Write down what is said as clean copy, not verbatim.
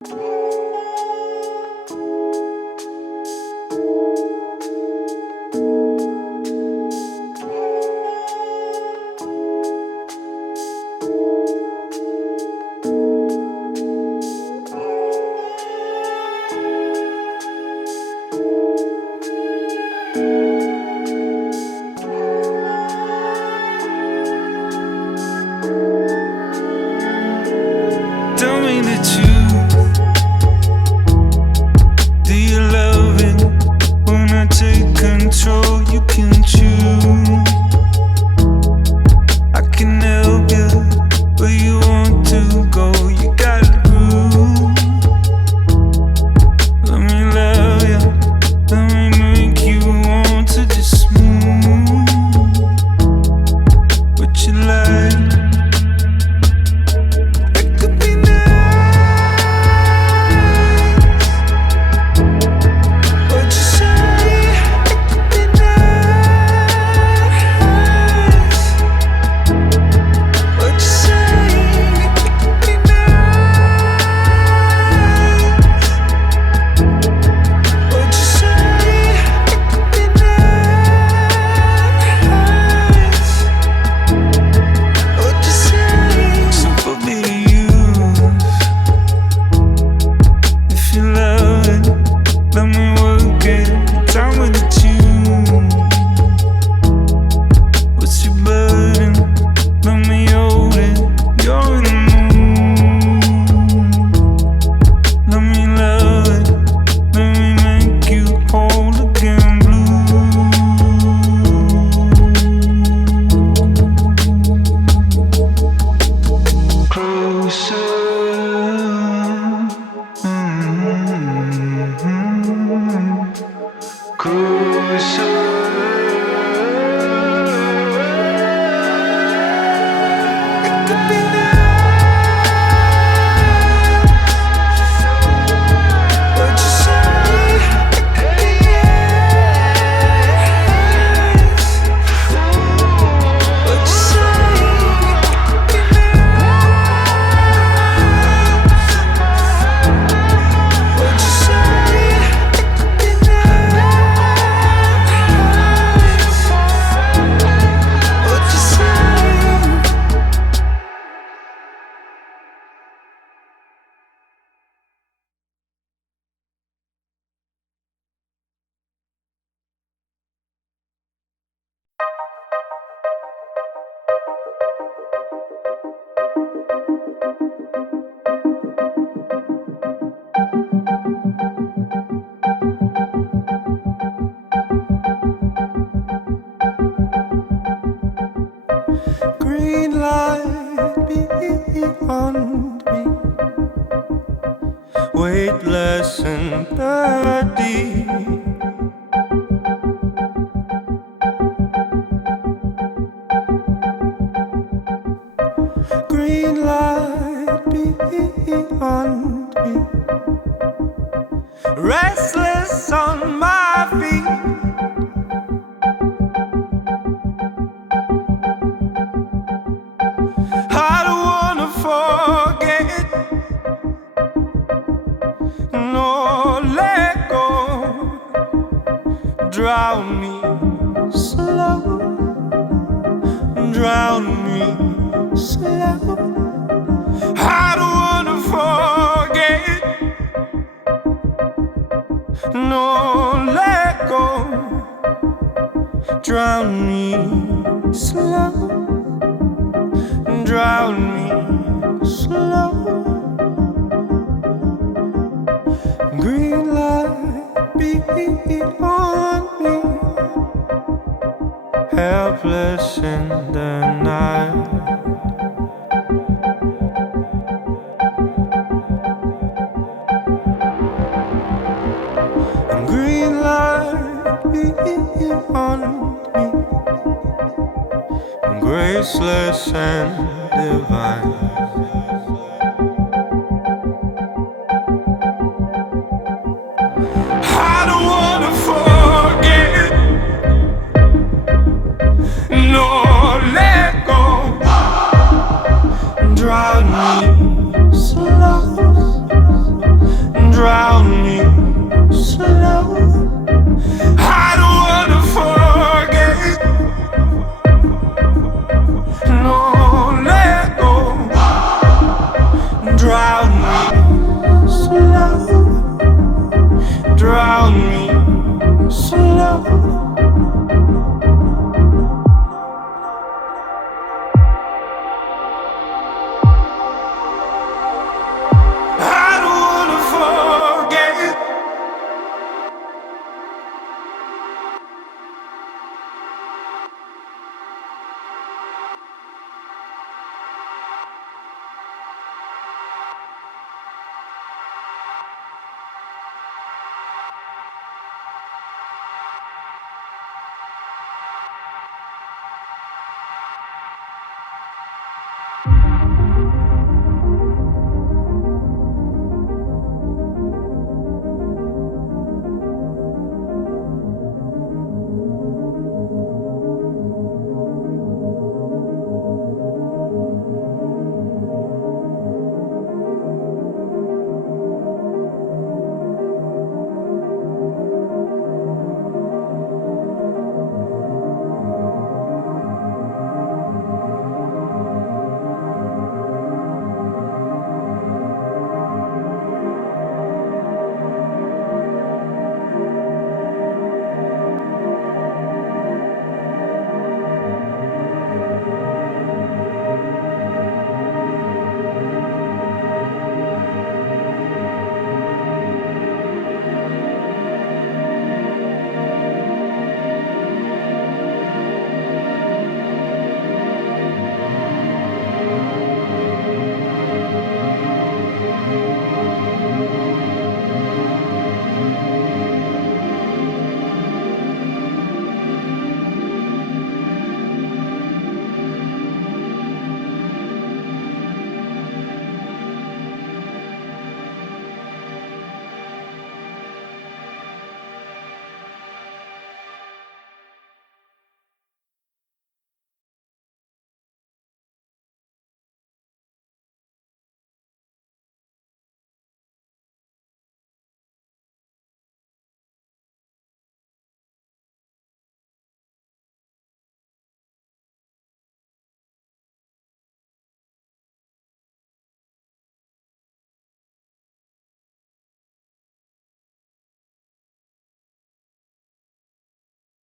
Tell me the truth. Do you love it when I take control? You can choose. I can help you where you want to go. You got a groove. Let me love you. Let me make you want to just move. What you like? Green light beyond me, weightless and dirty. Green light beyond me, restless on my feet. I don't wanna forget, no, let go. Drown me slow, drown me slow. I don't wanna forget, no, let go. Drown me slow, drown me slow. Green light beyond me, helpless in the night. Green light beyond me, graceless and divine.